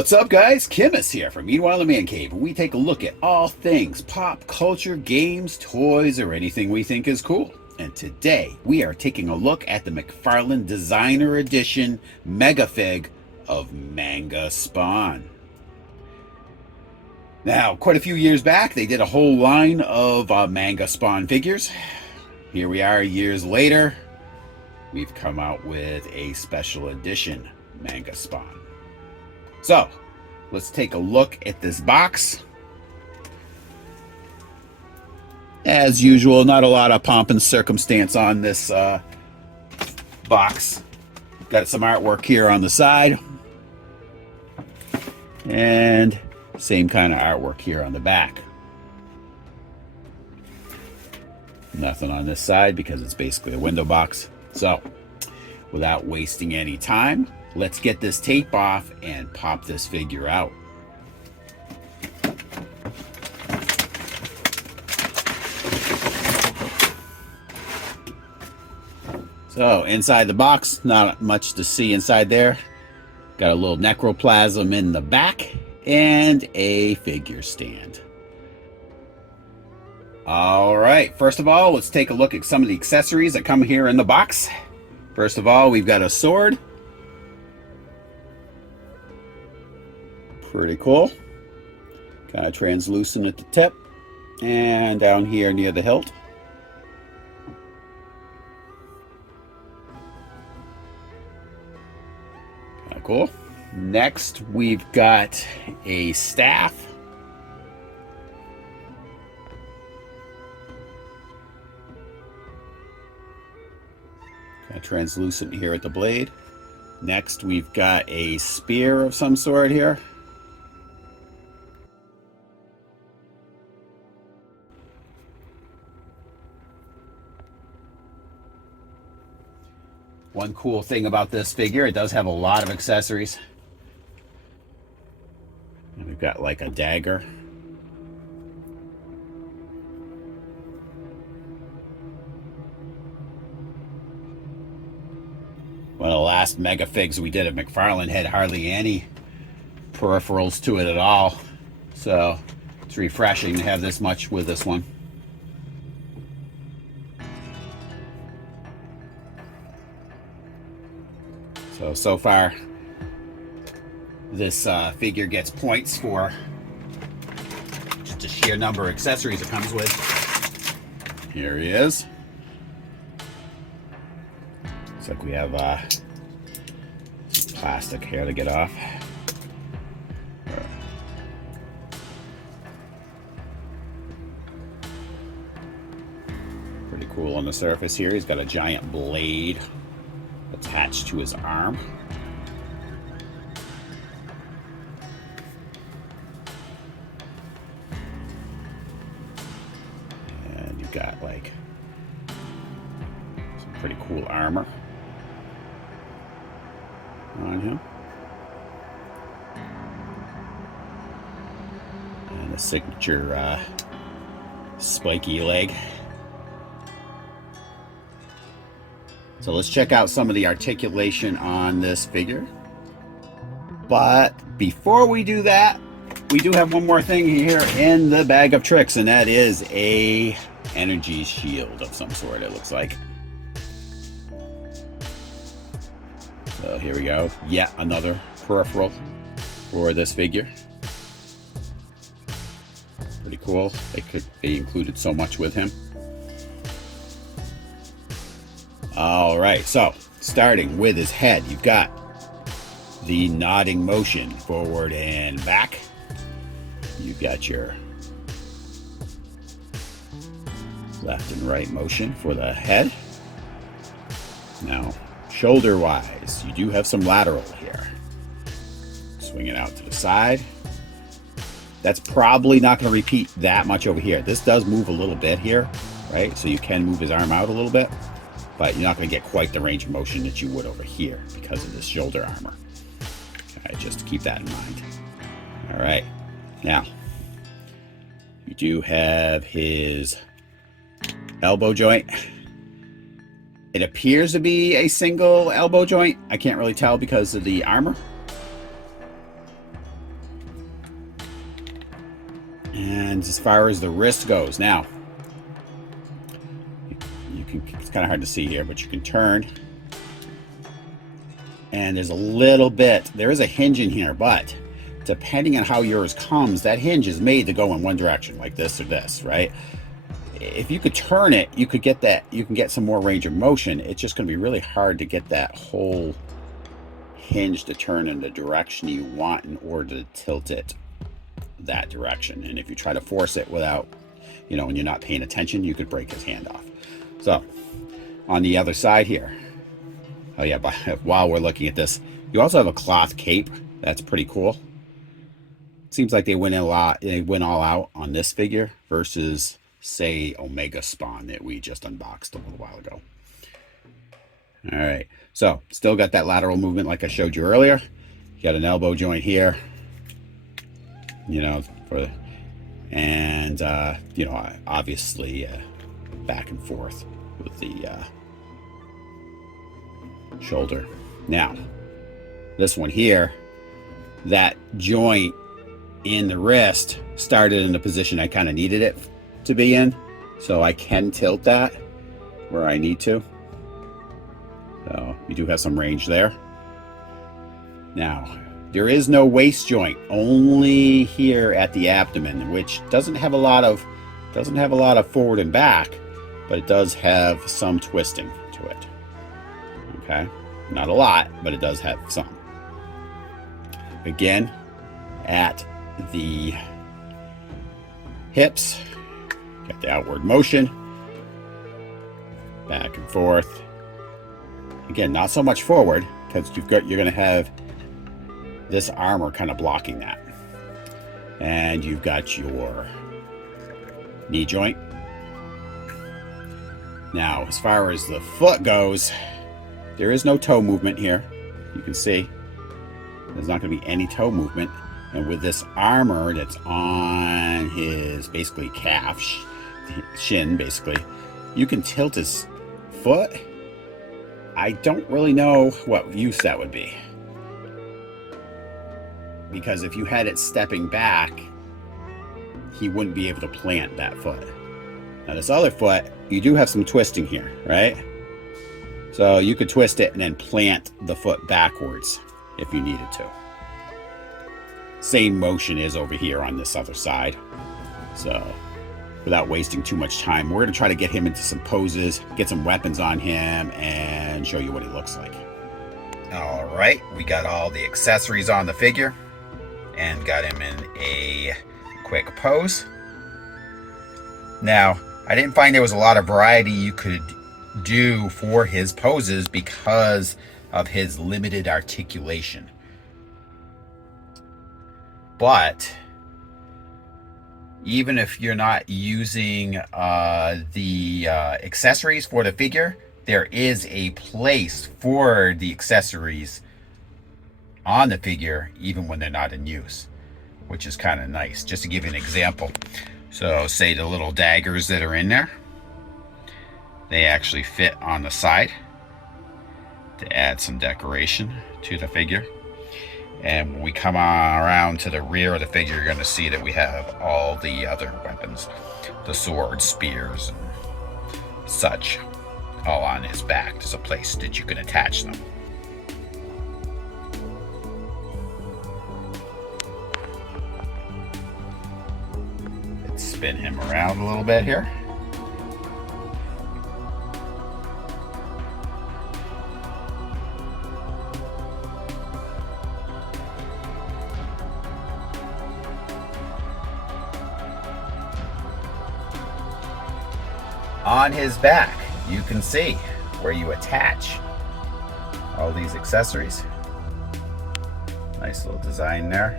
What's up, guys? Kimmis here from Meanwhile the Man Cave, and we take a look at all things pop culture, games, toys, or anything we think is cool. And today we are taking a look at the McFarlane Designer Edition Megafig of Manga Spawn. Now, quite a few years back, they did a whole line of Manga Spawn figures. Here we are years later. We've come out with a special edition Manga Spawn. So, let's take a look at this box. As usual, not a lot of pomp and circumstance on this box. Got some artwork here on the side. And same kind of artwork here on the back. Nothing on this side because it's basically a window box. So, without wasting any time, let's get this tape off and pop this figure out. So inside the box, not much to see inside there. Got a little necroplasm in the back and a figure stand. All right, first of all, let's take a look at some of the accessories that come here in the box. First of all, we've got a sword. Pretty cool. Kind of translucent at the tip and down here near the hilt. Kind of cool. Next, we've got a staff. Kind of translucent here at the blade. Next, we've got a spear of some sort here. One cool thing about this figure, it does have a lot of accessories. And we've got like a dagger. One of the last mega figs we did at McFarlane had hardly any peripherals to it at all. So it's refreshing to have this much with this one. So far, this figure gets points for just the sheer number of accessories it comes with. Here he is. Looks like we have some plastic here to get off. Pretty cool on the surface here. He's got a giant blade attached to his arm. And you've got like some pretty cool armor on him. And a signature spiky leg. So let's check out some of the articulation on this figure. But before we do that, we do have one more thing here in the bag of tricks, and that is a energy shield of some sort, it looks like. So here we go. Yet another peripheral for this figure. Pretty cool. They included so much with him. All right, so starting with his head, you've got the nodding motion forward and back. You've got your left and right motion for the head. Now, shoulder-wise, you do have some lateral here. Swing it out to the side. That's probably not going to repeat that much over here. This does move a little bit here, right? So you can move his arm out a little bit, but you're not going to get quite the range of motion that you would over here because of this shoulder armor. All right, just to keep that in mind. All right, now you do have his elbow joint. It appears to be a single elbow joint. I can't really tell because of the armor. And as far as the wrist goes, now, you can, it's kind of hard to see here, but you can turn. And there's a little bit, there is a hinge in here, but depending on how yours comes, that hinge is made to go in one direction, like this or this, right? If you could turn it, you could get that, you can get some more range of motion. It's just going to be really hard to get that whole hinge to turn in the direction you want in order to tilt it that direction. And if you try to force it without, you know, when you're not paying attention, you could break his hand off. So on the other side here, oh yeah, but while we're looking at this, you also have a cloth cape. That's pretty cool. Seems like they went in a lot, they went all out on this figure versus, say, Omega Spawn that we just unboxed a little while ago. All right, so still got that lateral movement like I showed you earlier. You got an elbow joint here, you know, and you know, obviously back and forth with the shoulder. Now, this one here, that joint in the wrist started in the position I kind of needed it to be in, so I can tilt that where I need to. So you do have some range there. Now, there is no waist joint, only here at the abdomen, which doesn't have a lot of forward and back, but it does have some twisting to it. Okay, not a lot, but it does have some. Again, at the hips, got the outward motion, back and forth. Again, not so much forward, because you're going to have this armor kind of blocking that. And you've got your knee joint. Now, as far as the foot goes, there is no toe movement here. You can see there's not going to be any toe movement. And with this armor that's on his basically calf, shin basically, you can tilt his foot. I don't really know what use that would be, because if you had it stepping back, he wouldn't be able to plant that foot. Now this other foot, you do have some twisting here, right? So you could twist it and then plant the foot backwards if you needed to. Same motion is over here on this other side. So without wasting too much time, we're going to try to get him into some poses, get some weapons on him, and show you what he looks like. All right, we got all the accessories on the figure and got him in a quick pose. Now, I didn't find there was a lot of variety you could do for his poses because of his limited articulation. But even if you're not using the accessories for the figure, there is a place for the accessories on the figure even when they're not in use, which is kind of nice. Just to give you an example, so say the little daggers that are in there, they actually fit on the side to add some decoration to the figure. And when we come on around to the rear of the figure, you're going to see that we have all the other weapons, the swords, spears, and such, all on his back. There's a place that you can attach them. Let's spin him around a little bit here. On his back, you can see where you attach all these accessories. Nice little design there.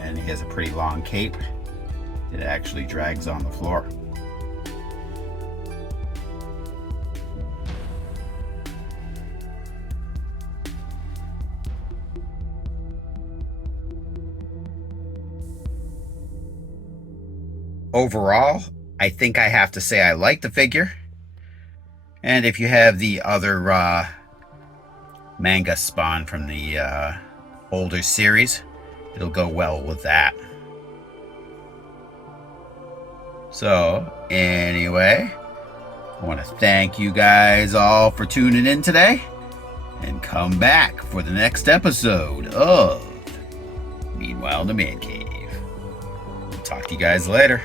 And he has a pretty long cape. It actually drags on the floor. Overall, I think I have to say I like the figure. And if you have the other Manga spawn from the older series. It'll go well with that. So, anyway, I want to thank you guys all for tuning in today. And come back for the next episode of Meanwhile in the Man Cave. Talk to you guys later.